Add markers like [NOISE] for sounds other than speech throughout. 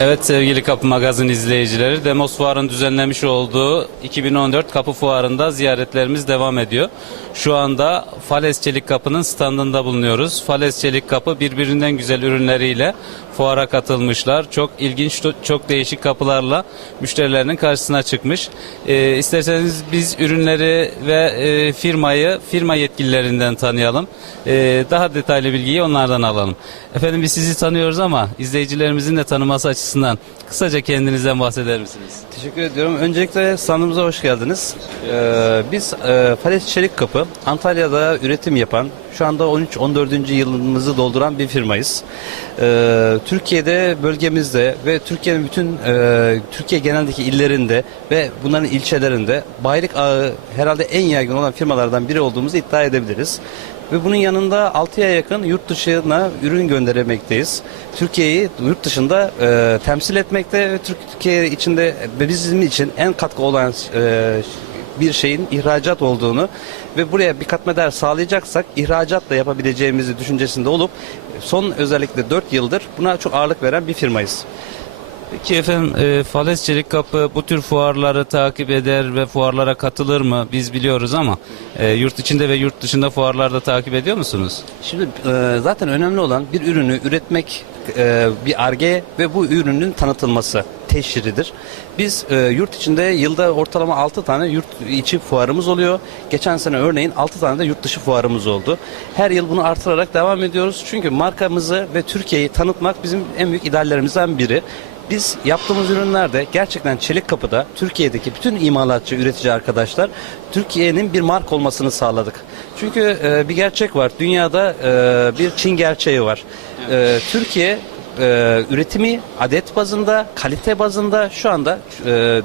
Evet sevgili Kapı Magazin izleyicileri, Demos Fuar'ın düzenlemiş olduğu 2014 Kapı Fuarı'nda ziyaretlerimiz devam ediyor. Şu anda Fales Çelik Kapı'nın standında bulunuyoruz. Fales Çelik Kapı birbirinden güzel ürünleriyle fuara katılmışlar. Çok ilginç, çok değişik kapılarla müşterilerinin karşısına çıkmış. Ee, isterseniz biz ürünleri ve e, firmayı firma yetkililerinden tanıyalım. Ee, daha detaylı bilgiyi onlardan alalım. Efendim biz sizi tanıyoruz ama izleyicilerimizin de tanıması açısından kısaca kendinizden bahseder misiniz? Teşekkür ediyorum. Öncelikle standımıza hoş geldiniz. Ee, biz e, Fales Çelik Kapı, Antalya'da üretim yapan, şu anda 13-14. yılımızı dolduran bir firmayız. Ee, Türkiye'de bölgemizde ve Türkiye'nin bütün e, Türkiye genelindeki illerinde ve bunların ilçelerinde bayilik ağı herhalde en yaygın olan firmalardan biri olduğumuzu iddia edebiliriz. Ve bunun yanında 6'ya yakın yurt dışına ürün göndermekteyiz. Türkiye'yi yurt dışında e, temsil etmekte ve Türkiye içinde bizim için en katkı olan e, bir şeyin ihracat olduğunu ve buraya bir katma değer sağlayacaksak ihracatla yapabileceğimizi düşüncesinde olup son özellikle 4 yıldır buna çok ağırlık veren bir firmayız. Peki efendim e, Fales Çelik Kapı bu tür fuarları takip eder ve fuarlara katılır mı? Biz biliyoruz ama e, yurt içinde ve yurt dışında fuarlarda takip ediyor musunuz? Şimdi e, zaten önemli olan bir ürünü üretmek e, bir arge ve bu ürünün tanıtılması teşhiridir. Biz e, yurt içinde yılda ortalama 6 tane yurt içi fuarımız oluyor. Geçen sene örneğin 6 tane de yurt dışı fuarımız oldu. Her yıl bunu artırarak devam ediyoruz. Çünkü markamızı ve Türkiye'yi tanıtmak bizim en büyük ideallerimizden biri. Biz yaptığımız ürünlerde gerçekten Çelik Kapı'da Türkiye'deki bütün imalatçı, üretici arkadaşlar Türkiye'nin bir mark olmasını sağladık. Çünkü e, bir gerçek var. Dünyada e, bir Çin gerçeği var. E, Türkiye e, üretimi adet bazında, kalite bazında şu anda e, e,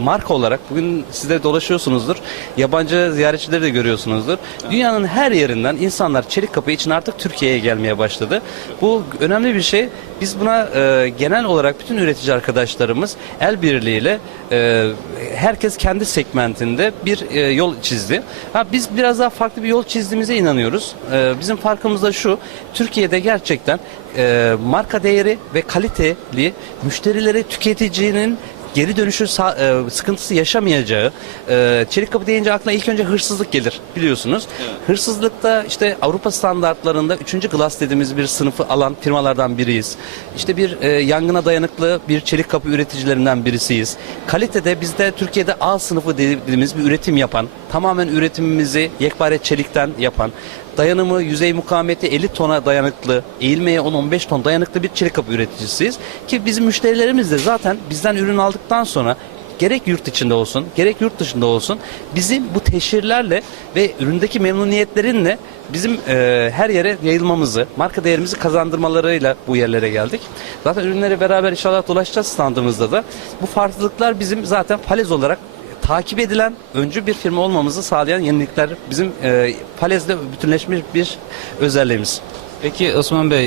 marka olarak bugün siz de dolaşıyorsunuzdur. Yabancı ziyaretçileri de görüyorsunuzdur. Dünyanın her yerinden insanlar Çelik Kapı için artık Türkiye'ye gelmeye başladı. Bu önemli bir şey. Biz buna e, genel olarak bütün üretici arkadaşlarımız el birliğiyle e, herkes kendi segmentinde bir e, yol çizdi. Ha, biz biraz daha farklı bir yol çizdiğimize inanıyoruz. E, bizim farkımız da şu. Türkiye'de gerçekten e, marka değeri ve kaliteli müşterileri tüketicinin geri dönüşü e, sıkıntısı yaşamayacağı e, çelik kapı deyince aklına ilk önce hırsızlık gelir biliyorsunuz. Hırsızlıkta işte Avrupa standartlarında 3. glass dediğimiz bir sınıfı alan firmalardan biriyiz. İşte bir e, yangına dayanıklı bir çelik kapı üreticilerinden birisiyiz. Kalitede bizde Türkiye'de A sınıfı dediğimiz bir üretim yapan, tamamen üretimimizi yekpare çelikten yapan, dayanımı, yüzey mukavemeti 50 tona dayanıklı, eğilmeye 10-15 ton dayanıklı bir çelik kapı üreticisiyiz. Ki bizim müşterilerimiz de zaten bizden ürün aldıktan sonra gerek yurt içinde olsun, gerek yurt dışında olsun bizim bu teşhirlerle ve üründeki memnuniyetlerinle bizim e, her yere yayılmamızı, marka değerimizi kazandırmalarıyla bu yerlere geldik. Zaten ürünleri beraber inşallah dolaşacağız standımızda da. Bu farklılıklar bizim zaten falez olarak takip edilen öncü bir firma olmamızı sağlayan yenilikler bizim e, Falez'de bütünleşmiş bir özelliğimiz. Peki Osman Bey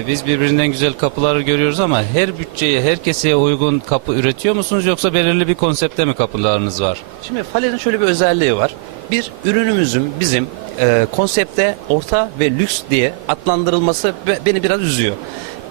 e, biz birbirinden güzel kapıları görüyoruz ama her bütçeye, her keseye uygun kapı üretiyor musunuz yoksa belirli bir konsepte mi kapılarınız var? Şimdi Falez'in şöyle bir özelliği var. Bir ürünümüzün bizim e, konsepte orta ve lüks diye adlandırılması be- beni biraz üzüyor.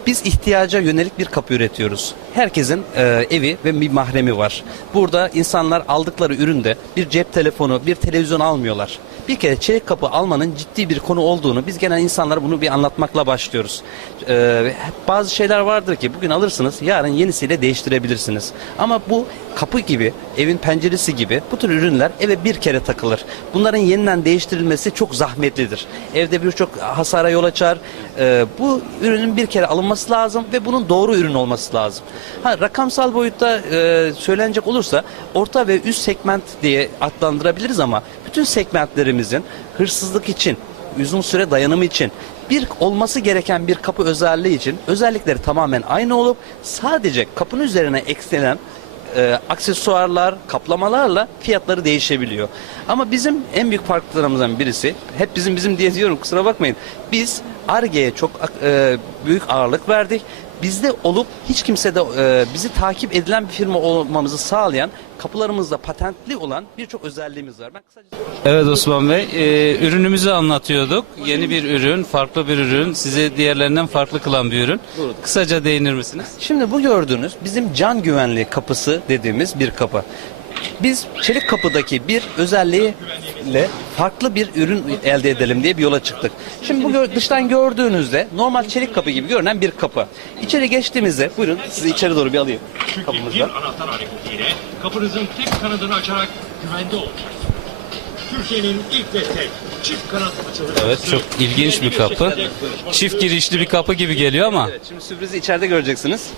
Biz ihtiyaca yönelik bir kapı üretiyoruz. Herkesin e, evi ve bir mahremi var. Burada insanlar aldıkları üründe bir cep telefonu, bir televizyon almıyorlar. Bir kere çelik kapı almanın ciddi bir konu olduğunu biz genel insanlara bunu bir anlatmakla başlıyoruz. E, bazı şeyler vardır ki bugün alırsınız yarın yenisiyle değiştirebilirsiniz. Ama bu kapı gibi, evin penceresi gibi bu tür ürünler eve bir kere takılır. Bunların yeniden değiştirilmesi çok zahmetlidir. Evde birçok hasara yol açar. Ee, bu ürünün bir kere alınması lazım ve bunun doğru ürün olması lazım. Ha, rakamsal boyutta e, söylenecek olursa orta ve üst segment diye adlandırabiliriz ama bütün segmentlerimizin hırsızlık için, uzun süre dayanımı için bir olması gereken bir kapı özelliği için özellikleri tamamen aynı olup sadece kapının üzerine eklenen e, aksesuarlar, kaplamalarla fiyatları değişebiliyor. Ama bizim en büyük farklılıklarımızdan birisi, hep bizim bizim diye diyorum kusura bakmayın. Biz Arge'ye çok e, büyük ağırlık verdik. Bizde olup hiç kimse de e, bizi takip edilen bir firma olmamızı sağlayan kapılarımızda patentli olan birçok özelliğimiz var. Ben kısaca Evet Osman Bey, e, ürünümüzü anlatıyorduk. Yeni bir ürün, farklı bir ürün, sizi diğerlerinden farklı kılan bir ürün. Kısaca değinir misiniz? Şimdi bu gördüğünüz bizim can güvenliği kapısı dediğimiz bir kapı. Biz çelik kapıdaki bir özelliğiyle farklı bir ürün elde edelim diye bir yola çıktık. Şimdi bu dıştan gördüğünüzde normal çelik kapı gibi görünen bir kapı. İçeri geçtiğimizde buyurun sizi içeri doğru bir alayım Çünkü bir kapımızdan. anahtar hareketiyle kapınızın tek kanadını açarak güvende olacaksınız. Türkiye'nin ilk ve tek çift kanat açılır. Evet, çok ilginç bir kapı. Çift girişli bir kapı gibi geliyor ama Evet, şimdi sürprizi içeride göreceksiniz.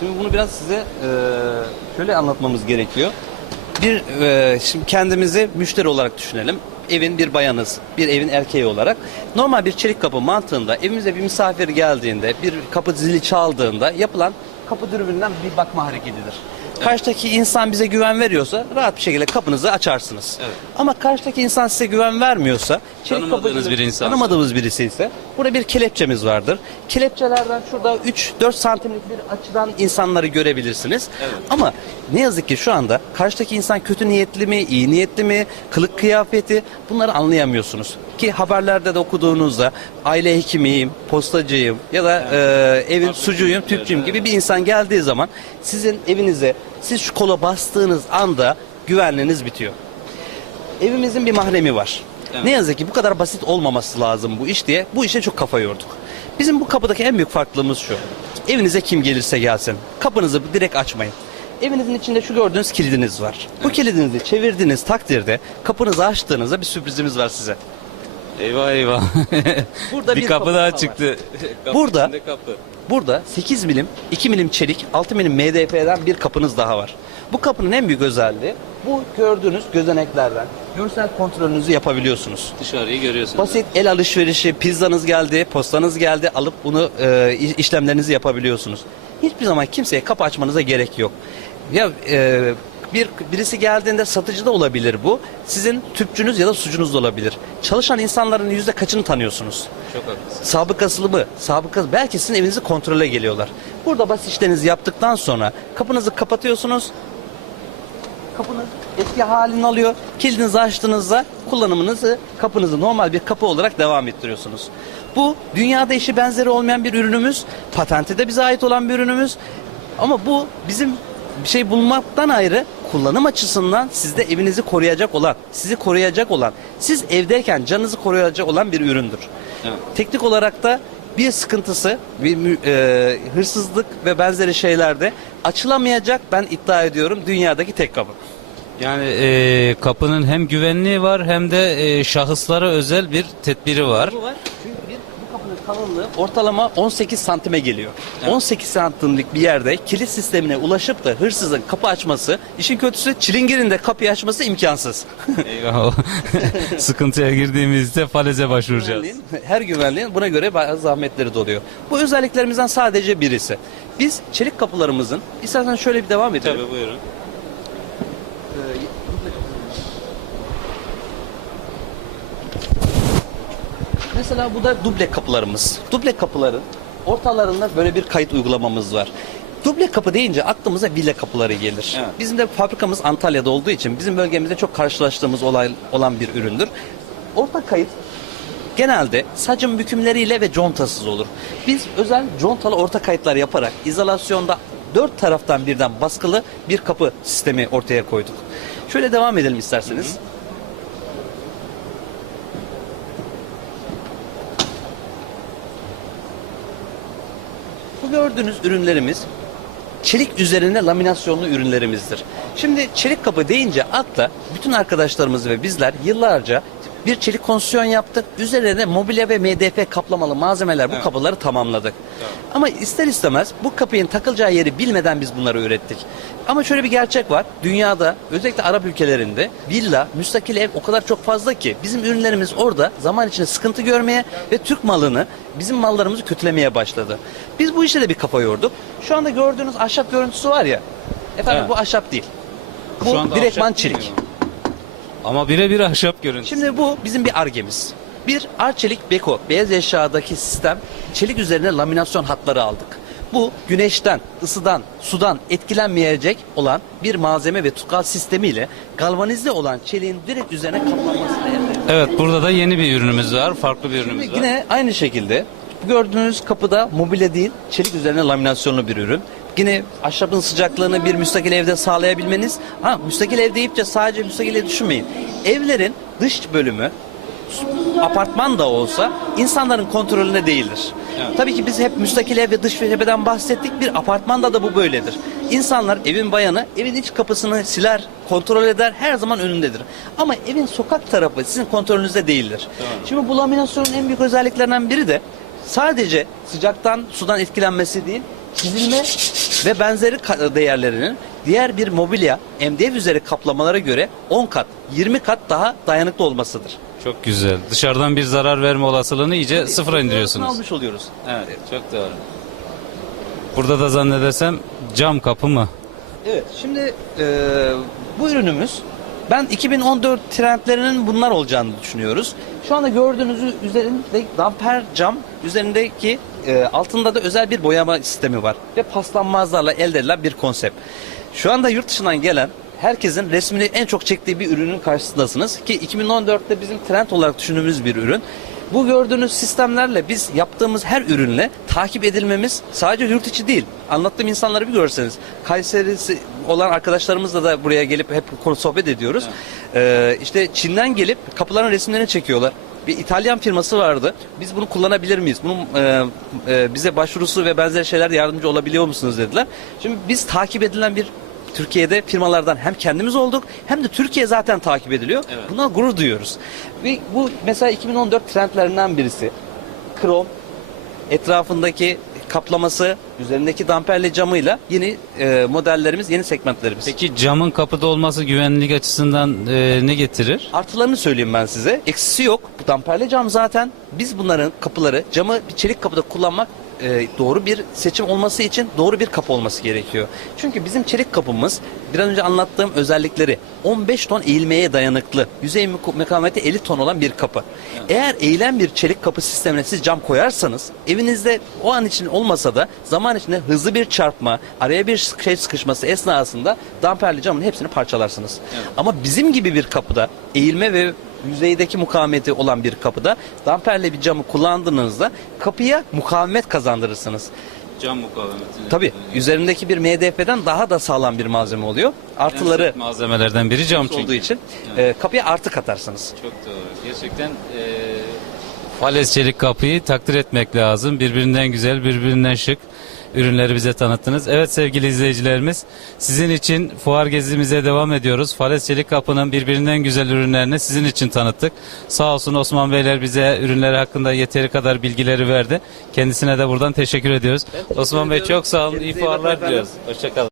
Şimdi bunu biraz size e, şöyle anlatmamız gerekiyor. Bir e, şimdi kendimizi müşteri olarak düşünelim. Evin bir bayanız, bir evin erkeği olarak. Normal bir çelik kapı mantığında evimize bir misafir geldiğinde, bir kapı zili çaldığında yapılan kapı dürbününden bir bakma hareketidir. Karşıdaki insan bize güven veriyorsa rahat bir şekilde kapınızı açarsınız. Ama karşıdaki insan size güven vermiyorsa, çelik Tanımadığınız kapı- bir insan. tanımadığımız birisi ise burada bir kelepçemiz vardır. Kelepçelerden şurada 3-4 santimlik bir açıdan insanları görebilirsiniz. Ama ne yazık ki şu anda karşıdaki insan kötü niyetli mi, iyi niyetli mi, kılık kıyafeti bunları anlayamıyorsunuz. Ki haberlerde de okuduğunuzda aile hekimiyim, postacıyım ya da e, evin sucuyum, tüpçüyüm gibi bir insan geldiği zaman sizin evinize siz şu kola bastığınız anda güvenliğiniz bitiyor evimizin bir mahremi var. Ne yazık ki bu kadar basit olmaması lazım bu iş diye bu işe çok kafa yorduk. Bizim bu kapıdaki en büyük farklılığımız şu. Evinize kim gelirse gelsin kapınızı direkt açmayın. Evinizin içinde şu gördüğünüz kilidiniz var. Bu kilidinizi çevirdiğiniz takdirde kapınızı açtığınızda bir sürprizimiz var size. eyvah eyvah. [LAUGHS] Burada bir bir kapı kapı daha var. çıktı. Kapı Burada- kapı. Burada 8 milim, 2 milim çelik, 6 milim MDF'den bir kapınız daha var. Bu kapının en büyük özelliği bu gördüğünüz gözeneklerden görsel kontrolünüzü yapabiliyorsunuz. Dışarıyı görüyorsunuz. Basit el alışverişi, pizzanız geldi, postanız geldi alıp bunu e, iş- işlemlerinizi yapabiliyorsunuz. Hiçbir zaman kimseye kapı açmanıza gerek yok. Ya e, bir birisi geldiğinde satıcı da olabilir bu. Sizin tüpçünüz ya da sucunuz da olabilir. Çalışan insanların yüzde kaçını tanıyorsunuz? Çok haklısın. Sabıkasılı mı? Sabıkası belki sizin evinizi kontrole geliyorlar. Burada basit işlerinizi yaptıktan sonra kapınızı kapatıyorsunuz. Kapınız eski halini alıyor. Kilidinizi açtığınızda kullanımınızı kapınızı normal bir kapı olarak devam ettiriyorsunuz. Bu dünyada eşi benzeri olmayan bir ürünümüz. Patenti de bize ait olan bir ürünümüz. Ama bu bizim bir şey bulmaktan ayrı kullanım açısından sizde evinizi koruyacak olan, sizi koruyacak olan, siz evdeyken canınızı koruyacak olan bir üründür. Evet. Teknik olarak da bir sıkıntısı, bir e, hırsızlık ve benzeri şeylerde açılamayacak ben iddia ediyorum dünyadaki tek kapı. Yani e, kapının hem güvenliği var hem de e, şahıslara özel bir tedbiri var. Bu var. Çünkü bir, bu kapının kalınlığı ortalama 18 santime geliyor. 18 santimlik bir yerde kilit sistemine ulaşıp da hırsızın kapı açması, işin kötüsü çilingirin de kapıyı açması imkansız. [LAUGHS] Eyvah. [LAUGHS] Sıkıntıya girdiğimizde faleze başvuracağız. Güvenliğin, her güvenliğin buna göre bazı zahmetleri de oluyor. Bu özelliklerimizden sadece birisi. Biz çelik kapılarımızın, istersen şöyle bir devam edelim. Tabii buyurun. Mesela bu da duble kapılarımız. Duble kapıların ortalarında böyle bir kayıt uygulamamız var. Duble kapı deyince aklımıza villa kapıları gelir. Evet. Bizim de fabrikamız Antalya'da olduğu için bizim bölgemizde çok karşılaştığımız olay olan bir üründür. Orta kayıt genelde sacın bükümleriyle ve contasız olur. Biz özel contalı orta kayıtlar yaparak izolasyonda dört taraftan birden baskılı bir kapı sistemi ortaya koyduk. Şöyle devam edelim isterseniz. Bu gördüğünüz ürünlerimiz çelik üzerine laminasyonlu ürünlerimizdir. Şimdi çelik kapı deyince akla bütün arkadaşlarımız ve bizler yıllarca bir çelik konstrüksiyon yaptık. Üzerine mobilya ve MDF kaplamalı malzemeler bu kapıları tamamladık. Ama ister istemez bu kapının takılacağı yeri bilmeden biz bunları ürettik. Ama şöyle bir gerçek var. Dünyada özellikle Arap ülkelerinde villa, müstakil ev o kadar çok fazla ki bizim ürünlerimiz orada zaman içinde sıkıntı görmeye ve Türk malını, bizim mallarımızı kötülemeye başladı. Biz bu işe de bir kafa yorduk. Şu anda gördüğünüz ahşap görüntüsü var ya. Efendim Evet. bu ahşap değil. Bu direktman çelik. Ama birebir ahşap görüntüsü. Şimdi bu bizim bir argemiz. Bir Arçelik Beko beyaz eşyadaki sistem çelik üzerine laminasyon hatları aldık. Bu güneşten, ısıdan, sudan etkilenmeyecek olan bir malzeme ve tutkal sistemiyle galvanize olan çeliğin direkt üzerine kaplanmasını elde. Evet burada da yeni bir ürünümüz var. Farklı bir ürünümüz var. yine aynı şekilde gördüğünüz kapıda mobilya değil, çelik üzerine laminasyonlu bir ürün. Yine ahşabın sıcaklığını bir müstakil evde sağlayabilmeniz. Ha müstakil ev deyip de sadece müstakil ev düşünmeyin. Evlerin dış bölümü apartman da olsa insanların kontrolünde değildir. Tabii ki biz hep müstakil ev ve dış cepheden bahsettik. Bir apartmanda da bu böyledir. İnsanlar evin bayanı evin iç kapısını siler, kontrol eder, her zaman önündedir. Ama evin sokak tarafı sizin kontrolünüzde değildir. Şimdi bu laminasyonun en büyük özelliklerinden biri de sadece sıcaktan, sudan etkilenmesi değil, çizilme ve benzeri değerlerinin diğer bir mobilya, MDF üzeri kaplamalara göre 10 kat, 20 kat daha dayanıklı olmasıdır. Çok güzel. Dışarıdan bir zarar verme olasılığını iyice sıfıra indiriyorsunuz. Almış oluyoruz. Evet, çok doğru. Burada da zannedersem cam kapı mı? Evet, şimdi e, bu ürünümüz ben 2014 trendlerinin bunlar olacağını düşünüyoruz. Şu anda gördüğünüz üzerinde damper cam üzerindeki e, altında da özel bir boyama sistemi var ve paslanmazlarla elde edilen bir konsept. Şu anda yurt dışından gelen herkesin resmini en çok çektiği bir ürünün karşısındasınız ki 2014'te bizim trend olarak düşündüğümüz bir ürün. Bu gördüğünüz sistemlerle biz yaptığımız her ürünle takip edilmemiz sadece yurt içi değil. Anlattığım insanları bir görseniz. Kayserisi olan arkadaşlarımızla da buraya gelip hep konu sohbet ediyoruz. Ee, işte Çin'den gelip kapıların resimlerini çekiyorlar. Bir İtalyan firması vardı. Biz bunu kullanabilir miyiz? Bunun e, e, bize başvurusu ve benzer şeyler yardımcı olabiliyor musunuz dediler. Şimdi biz takip edilen bir Türkiye'de firmalardan hem kendimiz olduk hem de Türkiye zaten takip ediliyor. Buna gurur duyuyoruz. Ve bu mesela 2014 trendlerinden birisi. Krom etrafındaki kaplaması, üzerindeki damperli camıyla yeni e, modellerimiz, yeni segmentlerimiz. Peki camın kapıda olması güvenlik açısından e, ne getirir? Artılarını söyleyeyim ben size. Eksisi yok. Damperli cam zaten. Biz bunların kapıları, camı bir çelik kapıda kullanmak e, doğru bir seçim olması için doğru bir kapı olması gerekiyor. Çünkü bizim çelik kapımız bir an önce anlattığım özellikleri 15 ton eğilmeye dayanıklı, yüzey mukavemeti 50 ton olan bir kapı. Eğer eğilen bir çelik kapı sistemine siz cam koyarsanız evinizde o an için olmasa da zaman içinde hızlı bir çarpma, araya bir şey sıkışması esnasında damperli camın hepsini parçalarsınız. Ama bizim gibi bir kapıda eğilme ve yüzeydeki mukavemeti olan bir kapıda damperli bir camı kullandığınızda kapıya mukavemet kazandırırsınız. Cam mukavemeti. Tabii üzerindeki bir MDF'den daha da sağlam bir malzeme oluyor. Artıları malzemelerden biri cam çünkü. olduğu için e, kapıya artı katarsınız. Çok doğru. Gerçekten e, Fales çelik kapıyı takdir etmek lazım. Birbirinden güzel, birbirinden şık ürünleri bize tanıttınız. Evet sevgili izleyicilerimiz, sizin için fuar gezimize devam ediyoruz. Fales çelik kapının birbirinden güzel ürünlerini sizin için tanıttık. Sağ olsun Osman Beyler bize ürünleri hakkında yeteri kadar bilgileri verdi. Kendisine de buradan teşekkür ediyoruz. teşekkür Osman Bey ediyorum. çok sağ olun. İyi fuarlar diliyoruz. Hoşçakalın.